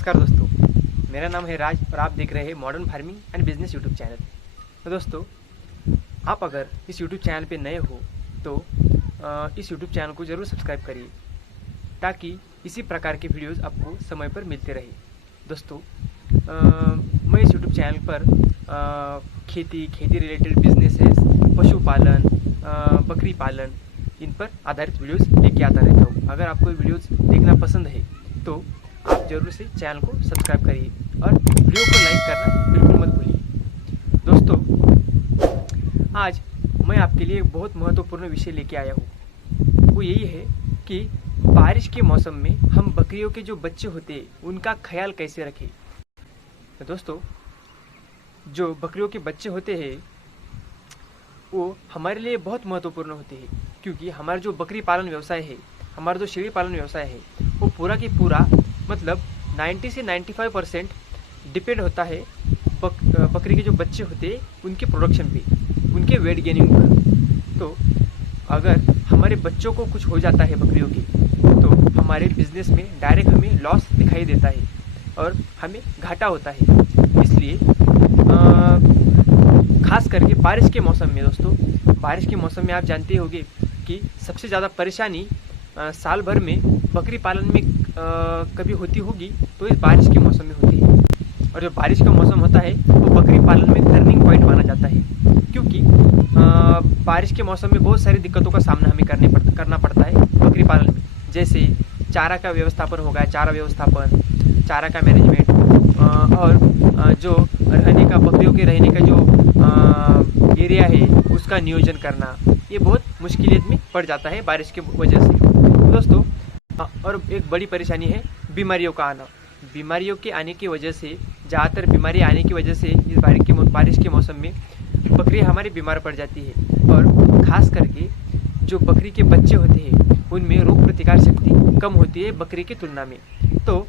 नमस्कार दोस्तों, मेरा नाम है राज और आप देख रहे हैं modern farming and business YouTube channel. तो दोस्तों, आप अगर इस यूट्यूब चैनल पे नए हो तो इस यूट्यूब चैनल को ज़रूर सब्सक्राइब करिए ताकि इसी प्रकार के वीडियोस आपको समय पर मिलते रहे। दोस्तों, मैं इस यूट्यूब चैनल पर खेती रिलेटेड बिजनेसेस, पशुपालन, बकरी पालन, इन पर आधारित वीडियोस लेके आता रहता हूँ। अगर आपको वीडियोस देखना पसंद है तो आप जरूर से चैनल को सब्सक्राइब करिए और वीडियो को लाइक करना बिल्कुल मत भूलिए। दोस्तों, आज मैं आपके लिए एक बहुत महत्वपूर्ण विषय लेके आया हूँ। वो यही है कि बारिश के मौसम में हम बकरियों के जो बच्चे होते हैं उनका ख्याल कैसे रखें। तो दोस्तों, जो बकरियों के बच्चे होते हैं वो हमारे लिए बहुत महत्वपूर्ण होते हैं, क्योंकि हमारा जो बकरी पालन व्यवसाय है, हमारा जो शेळी पालन व्यवसाय है, वो पूरा की पूरा मतलब 90 से 95% डिपेंड होता है बकरी के जो बच्चे होते हैं उनके प्रोडक्शन पे, उनके वेट गेनिंग पर। तो अगर हमारे बच्चों को कुछ हो जाता है बकरियों की, तो हमारे बिजनेस में डायरेक्ट हमें लॉस दिखाई देता है और हमें घाटा होता है। इसलिए खास करके बारिश के मौसम में, दोस्तों, बारिश के मौसम में आप जानते होंगे कि सबसे ज़्यादा परेशानी साल भर में बकरी पालन में कभी होती होगी तो इस बारिश के मौसम में होती है। और जो बारिश का मौसम होता है वो बकरी पालन में टर्निंग पॉइंट माना जाता है, क्योंकि बारिश के मौसम में बहुत सारी दिक्कतों का सामना हमें करना पड़ता है बकरी पालन में। जैसे चारा का व्यवस्थापन होगा, चारा व्यवस्थापन, चारा का मैनेजमेंट, और जो रहने का, बकरियों के रहने का जो एरिया है उसका नियोजन करना, ये बहुत मुश्किलियत में पड़ जाता है बारिश के वजह से। दोस्तों, और एक बड़ी परेशानी है बीमारियों का आना। बीमारियों के आने की वजह से, ज़्यादातर बीमारी आने की वजह से इस बारिश के मौसम में बकरी हमारी बीमार पड़ जाती है। और ख़ास करके जो बकरी के बच्चे होते हैं उनमें रोग प्रतिकार शक्ति कम होती है बकरी की तुलना में, तो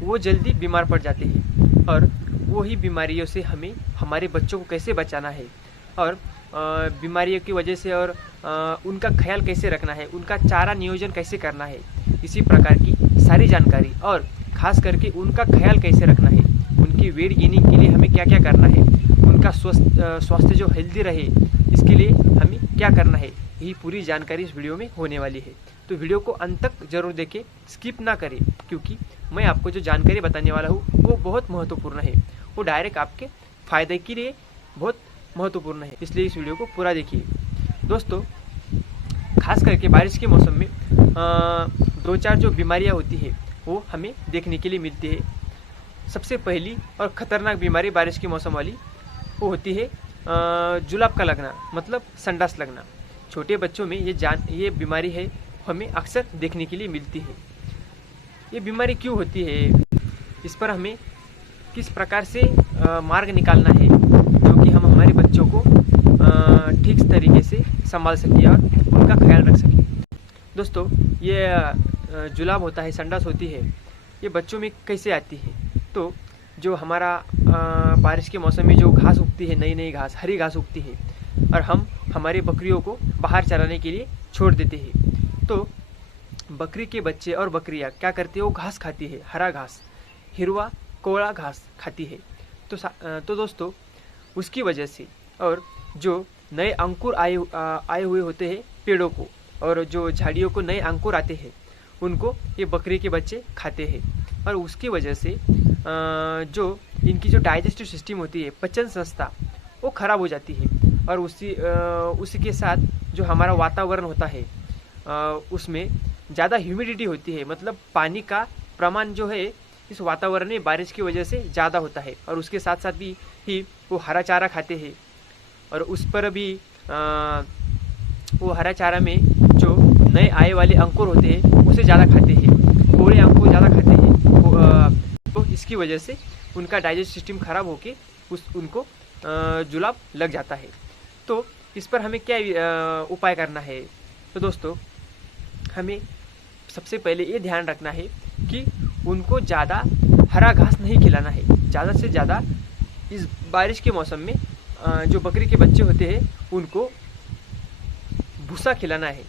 वो जल्दी बीमार पड़ जाते हैं। और वही बीमारियों से हमें हमारे बच्चों को कैसे बचाना है और बीमारियों की वजह से और उनका ख्याल कैसे रखना है, उनका चारा नियोजन कैसे करना है, इसी प्रकार की सारी जानकारी, और ख़ास करके उनका ख्याल कैसे रखना है, उनकी वेट गेनिंग के लिए हमें क्या क्या करना है, उनका स्वास्थ्य जो हेल्दी रहे इसके लिए हमें क्या करना है, यही पूरी जानकारी इस वीडियो में होने वाली है। तो वीडियो को अंत तक जरूर देखें, स्किप ना करें, क्योंकि मैं आपको जो जानकारी बताने वाला हूँ वो बहुत महत्वपूर्ण है, वो डायरेक्ट आपके फ़ायदे के लिए बहुत महत्वपूर्ण है, इसलिए इस वीडियो को पूरा देखिए। दोस्तों, खास करके बारिश के मौसम में दो चार जो बीमारियां होती है वो हमें देखने के लिए मिलती है। सबसे पहली और ख़तरनाक बीमारी बारिश के मौसम वाली वो होती है जुलाब का लगना, मतलब संडास लगना। छोटे बच्चों में ये बीमारी है हमें अक्सर देखने के लिए मिलती है। ये बीमारी क्यों होती है, इस पर हमें किस प्रकार से मार्ग निकालना है, क्योंकि हम हमारे बच्चों को ठीक तरीके से संभाल सकें और उनका ख्याल रख सकें। दोस्तों, ये जुलाब होता है, संडास होती है, ये बच्चों में कैसे आती है? तो जो हमारा बारिश के मौसम में जो घास उगती है, नई घास, हरी घास उगती है, और हम हमारे बकरियों को बाहर चराने के लिए छोड़ देते हैं, तो बकरी के बच्चे और बकरियां क्या करती है, वो घास खाती है, हरा घास, हिरवा कोड़ा घास खाती है। तो दोस्तों, उसकी वजह से, और जो नए अंकुर आए हुए होते हैं पेड़ों को, और जो झाड़ियों को नए अंकुर आते हैं उनको ये बकरी के बच्चे खाते हैं, और उसकी वजह से जो इनकी जो डाइजेस्टिव सिस्टम होती है, पचन संस्था, वो खराब हो जाती है। और उसी के साथ जो हमारा वातावरण होता है उसमें ज़्यादा ह्यूमिडिटी होती है, मतलब पानी का प्रमाण जो है इस वातावरण में बारिश की वजह से ज़्यादा होता है। और उसके साथ साथ भी ही वो हरा चारा खाते हैं, और उस पर भी वो हरा चारा में जो नए आए वाले अंकुर होते हैं उसे ज़्यादा खाते हैं, कोड़े अंकुर ज़्यादा खाते हैं। तो इसकी वजह से उनका डाइजेस्ट सिस्टम खराब होके उनको जुलाब लग जाता है। तो इस पर हमें क्या उपाय करना है? तो दोस्तों, हमें सबसे पहले ये ध्यान रखना है कि उनको ज़्यादा हरा घास नहीं खिलाना है। ज़्यादा से ज़्यादा इस बारिश के मौसम में जो बकरी के बच्चे होते हैं उनको भूसा खिलाना है,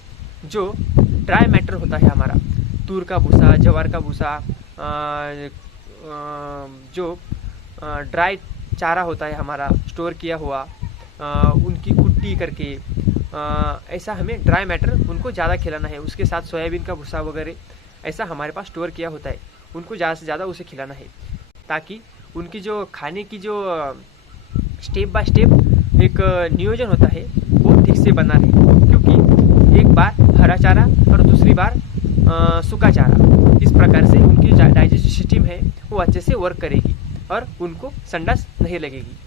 जो ड्राई मैटर होता है हमारा, तूर का भूसा, जवार का भूसा, जो ड्राई चारा होता है हमारा स्टोर किया हुआ, उनकी कुट्टी करके ऐसा हमें ड्राई मैटर उनको ज़्यादा खिलाना है। उसके साथ सोयाबीन का भूसा वगैरह ऐसा हमारे पास स्टोर किया होता है, उनको ज़्यादा से ज़्यादा उसे खिलाना है, ताकि उनकी जो खाने की जो स्टेप बाय स्टेप एक नियोजन होता है वो ठीक से बना रहे। क्योंकि एक बार हरा चारा और दूसरी बार सूखा चारा, इस प्रकार से उनकी डाइजेस्टिव सिस्टम है वो अच्छे से वर्क करेगी और उनको संडास नहीं लगेगी।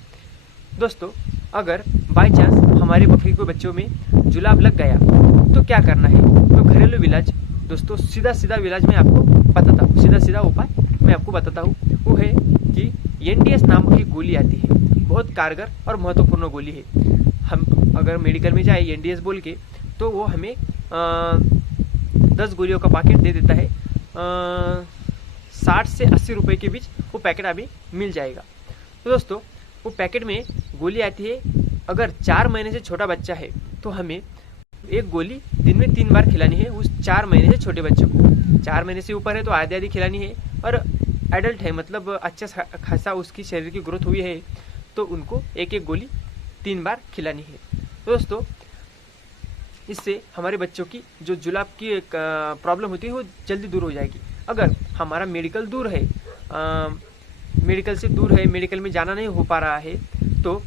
दोस्तों, अगर बाय चांस हमारे बकरी को बच्चों में जुलाब लग गया तो क्या करना है? तो घरेलू इलाज दोस्तों, सीधा सीधा इलाज मैं आपको बताता हूँ, सीधा सीधा उपाय मैं आपको बताता हूँ। वो है कि एनडीएस नामक एक गोली आती है, बहुत कारगर और महत्वपूर्ण गोली है। हम अगर मेडिकल में जाए एनडीएस बोल के, तो वो हमें 10 गोलियों का पैकेट दे देता है। 60 से 80 रुपये के बीच वो पैकेट अभी मिल जाएगा। तो दोस्तों, वो पैकेट में गोली आती है। अगर 4 महीने से छोटा बच्चा है तो हमें एक गोली दिन में 3 बार खिलानी है उस 4 महीने से छोटे बच्चों को। 4 महीने से ऊपर है तो आधी आधी खिलानी है, और एडल्ट है मतलब अच्छा खासा उसकी शरीर की ग्रोथ हुई है तो उनको एक एक गोली 3 बार खिलानी है। तो दोस्तों, इससे हमारे बच्चों की जो जुलाब की एक प्रॉब्लम होती है वो जल्दी दूर हो जाएगी। अगर हमारा मेडिकल दूर है, मेडिकल से दूर है, मेडिकल में जाना नहीं हो पा रहा है, तो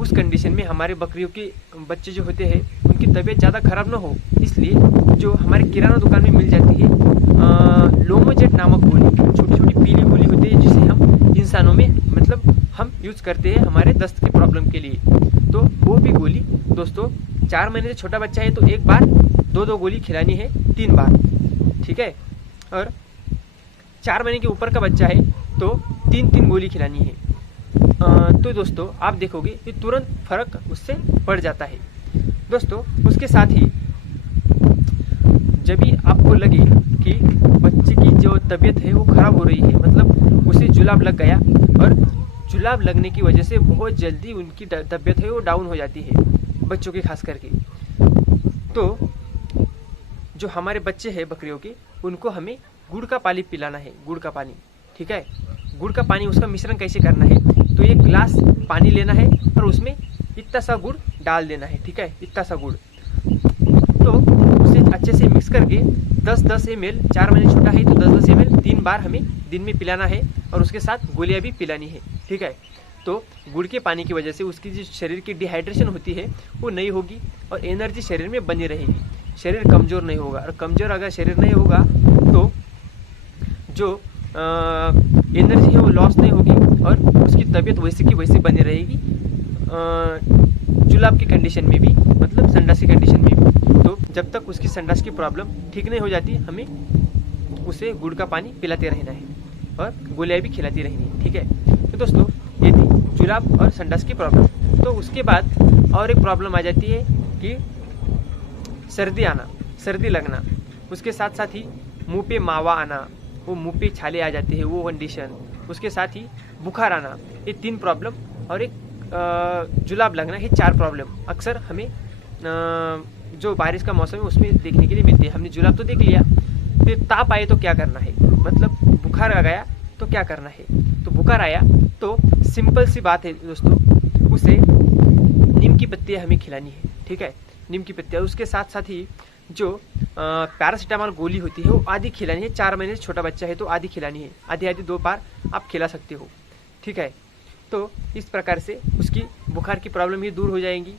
उस कंडीशन में हमारे बकरियों के बच्चे जो होते हैं उनकी तबीयत ज़्यादा खराब ना हो, इसलिए जो हमारे किराना दुकान में मिल जाती है लोमोजेट नामक गोली, छोटी छोटी पीली गोली होती है, जिसे हम इंसानों में मतलब हम यूज करते हैं हमारे दस्त की प्रॉब्लम के लिए। तो वो भी गोली दोस्तों, 4 महीने से छोटा बच्चा है तो एक बार 2 गोली खिलानी है 3 बार, ठीक है। और 4 महीने के ऊपर का बच्चा है तो 3 गोली खिलानी है। तो दोस्तों, आप देखोगे कि तुरंत फर्क उससे पड़ जाता है। दोस्तों, उसके साथ ही जब भी आपको लगे कि बच्चे की जो तबीयत है वो खराब हो रही है, मतलब उसे जुलाब लग गया, और जुलाब लगने की वजह से बहुत जल्दी उनकी तबीयत है वो डाउन हो जाती है, बच्चों की खास करके, तो जो हमारे बच्चे हैं बकरियों के, उनको हमें गुड़ का पानी पिलाना है, गुड़ का पानी, ठीक है। गुड़ का पानी, उसका मिश्रण कैसे करना है? तो 1 गिलास पानी लेना है और उसमें इतना सा गुड़ डाल देना है, ठीक है, इतना सा गुड़। तो उसे अच्छे से मिक्स करके 10-10 ml, 4 महीने छोटा है तो 10-10 ml 3 बार हमें दिन में पिलाना है, और उसके साथ गोलियां भी पिलानी है, ठीक है। तो गुड़ के पानी की वजह से उसकी जो शरीर की डिहाइड्रेशन होती है वो नहीं होगी, और एनर्जी शरीर में बनी रहेगी, शरीर कमज़ोर नहीं होगा। और कमज़ोर अगर शरीर नहीं होगा तो जो एनर्जी है वो लॉस नहीं होगी, और उसकी तबीयत वैसी की वैसी बनी रहेगी, जुलाब की कंडीशन में भी, मतलब संडास की कंडीशन में भी। तो जब तक उसकी संडास की प्रॉब्लम ठीक नहीं हो जाती, हमें उसे गुड़ का पानी पिलाते रहना है और गोलियां भी खिलाती रहनी है, ठीक है। तो दोस्तों, ये थी जुलाब और संडास की प्रॉब्लम। तो उसके बाद और एक प्रॉब्लम आ जाती है कि सर्दी आना, सर्दी लगना, उसके साथ साथ ही मुँह पे मावा आना, वो मुँह पे छाले आ जाते हैं, वो कंडीशन, उसके साथ ही बुखार आना, ये 3 प्रॉब्लम, और एक जुलाब लगना, ये 4 प्रॉब्लम अक्सर हमें जो बारिश का मौसम है उसमें देखने के लिए मिलती है। हमने जुलाब तो देख लिया, फिर ताप आए तो क्या करना है, मतलब बुखार आ गया तो क्या करना है? तो बुखार आया तो सिंपल सी बात है दोस्तों, उसे नीम की पत्तियाँ हमें खिलानी है, ठीक है, नीम की पत्तियाँ। उसके साथ साथ ही जो पैरासीटामोल गोली होती है वो आधी खिलानी है। 4 महीने से छोटा बच्चा है तो आधी खिलानी है, आधी आधी 2 बार आप खिला सकते हो, ठीक है। तो इस प्रकार से उसकी बुखार की प्रॉब्लम ही दूर हो जाएंगी।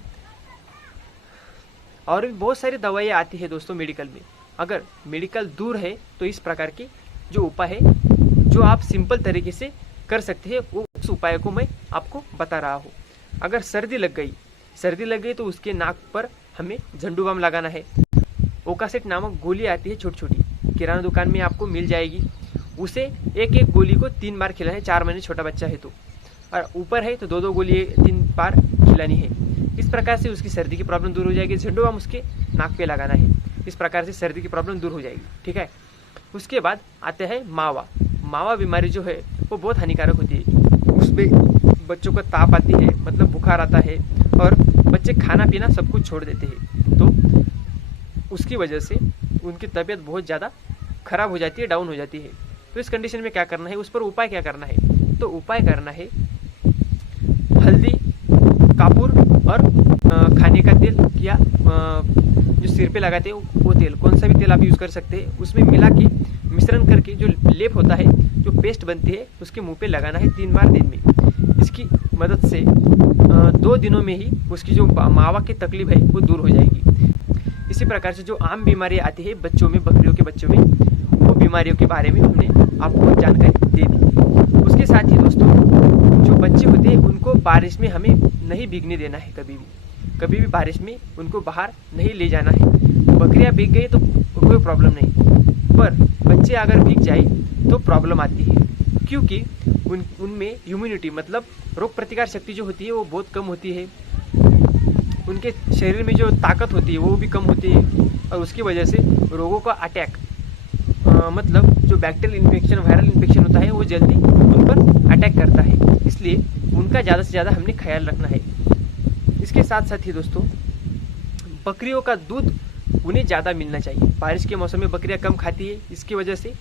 और भी बहुत सारी दवाइयाँ आती है दोस्तों मेडिकल में। अगर मेडिकल दूर है तो इस प्रकार के जो उपाय है जो आप सिंपल तरीके से कर सकते हैं, वो उस उपाय को मैं आपको बता रहा हूँ। अगर सर्दी लग गई तो उसके नाक पर हमें झंडू बाम लगाना है। ओकासेट नामक गोली आती है छोटी छोटी, किराना दुकान में आपको मिल जाएगी। उसे एक एक गोली को 3 बार खिलाना है, 4 महीने छोटा बच्चा है तो, और ऊपर है तो 2 गोली 3 बार खिलानी है। इस प्रकार से उसकी सर्दी की प्रॉब्लम दूर हो जाएगी। झंडू बाम उसके नाक पे लगाना है, इस प्रकार से सर्दी की प्रॉब्लम दूर हो जाएगी, ठीक है। उसके बाद आते हैं मावा बीमारी जो है वो बहुत हानिकारक होती है। उसमें बच्चों को ताप आती है, मतलब बुखार आता है, और बच्चे खाना पीना सब कुछ छोड़ देते हैं। तो उसकी वजह से उनकी तबीयत बहुत ज़्यादा खराब हो जाती है, डाउन हो जाती है। तो इस कंडीशन में क्या करना है, उस पर उपाय क्या करना है? तो उपाय करना है हल्दी, कापूर और खाने का तेल या जो सिर पे लगाते हैं वो तेल, कौन सा भी तेल आप यूज़ कर सकते हैं, उसमें मिला के मिश्रण करके जो लेप होता है, जो पेस्ट बनती है, उसके मुंह पे लगाना है 3 बार दिन में। इसकी मदद से 2 दिनों में ही उसकी जो मावा की तकलीफ है वो दूर हो जाएगी। इसी प्रकार से जो आम बीमारियाँ आती है बच्चों में, बकरियों के बच्चों में, वो बीमारियों के बारे में हमने आपको जानकारी दे दी। उसके साथ ही दोस्तों, जो बच्चे होते हैं उनको बारिश में हमें नहीं भीगने देना है, कभी भी बारिश में उनको बाहर नहीं ले जाना है। बकरियां भीग गई तो कोई प्रॉब्लम नहीं, पर बच्चे अगर भीग जाए तो प्रॉब्लम आती है, क्योंकि उनमें इम्यूनिटी मतलब रोग प्रतिकार शक्ति जो होती है वो बहुत कम होती है। उनके शरीर में जो ताकत होती है वो भी कम होती है, और उसकी वजह से रोगों का अटैक मतलब जो बैक्टीरियल इन्फेक्शन, वायरल इन्फेक्शन होता है वो जल्दी उन पर अटैक करता है। इसलिए उनका ज़्यादा से ज़्यादा हमने ख्याल रखना है। इसके साथ साथ ही दोस्तों, बकरियों का दूध उन्हें ज़्यादा मिलना चाहिए। बारिश के मौसम में बकरियां कम खाती है, इसकी वजह से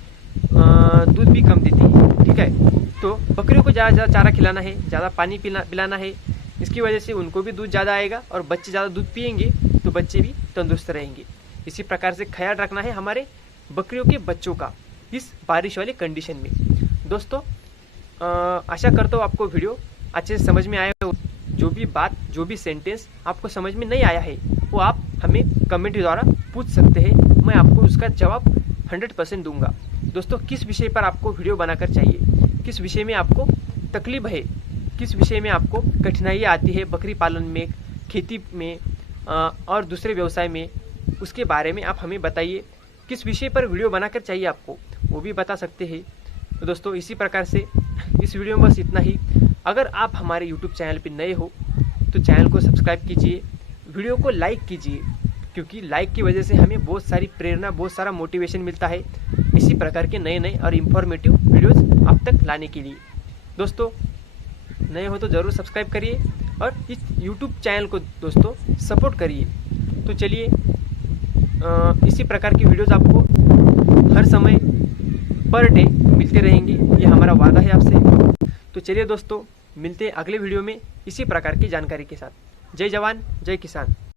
दूध भी कम देती है, ठीक है। तो बकरियों को ज़्यादा चारा खिलाना है, ज़्यादा पानी पिलाना है। इसकी वजह से उनको भी दूध ज़्यादा आएगा और बच्चे ज़्यादा दूध पिएंगे तो बच्चे भी तंदुरुस्त रहेंगे। इसी प्रकार से ख्याल रखना है हमारे बकरियों के बच्चों का इस बारिश वाले कंडीशन में। दोस्तों, आशा करता हूँ आपको वीडियो अच्छे से समझ में आया हो। जो भी बात, जो भी सेंटेंस आपको समझ में नहीं आया है वो आप हमें कमेंट द्वारा पूछ सकते हैं, मैं आपको उसका जवाब 100% दूंगा। दोस्तों, किस विषय पर आपको वीडियो बनाकर चाहिए, किस विषय में आपको तकलीफ है, किस विषय में आपको कठिनाइयाँ आती है बकरी पालन में, खेती में और दूसरे व्यवसाय में, उसके बारे में आप हमें बताइए। किस विषय पर वीडियो बनाकर चाहिए आपको, वो भी बता सकते हैं। तो दोस्तों, इसी प्रकार से इस वीडियो में बस इतना ही। अगर आप हमारे YouTube चैनल पर नए हो तो चैनल को सब्सक्राइब कीजिए, वीडियो को लाइक कीजिए, क्योंकि लाइक की वजह से हमें बहुत सारी प्रेरणा, बहुत सारा मोटिवेशन मिलता है इसी प्रकार के नए नए और इन्फॉर्मेटिव वीडियोज़ आप तक लाने के लिए। दोस्तों, नए हो तो ज़रूर सब्सक्राइब करिए और इस YouTube चैनल को दोस्तों सपोर्ट करिए। तो चलिए, इसी प्रकार की वीडियोज़ आपको हर समय पर डे मिलते रहेंगे, ये हमारा वादा है आपसे। तो चलिए दोस्तों, मिलते हैं अगले वीडियो में इसी प्रकार की जानकारी के साथ। जय जवान, जय किसान।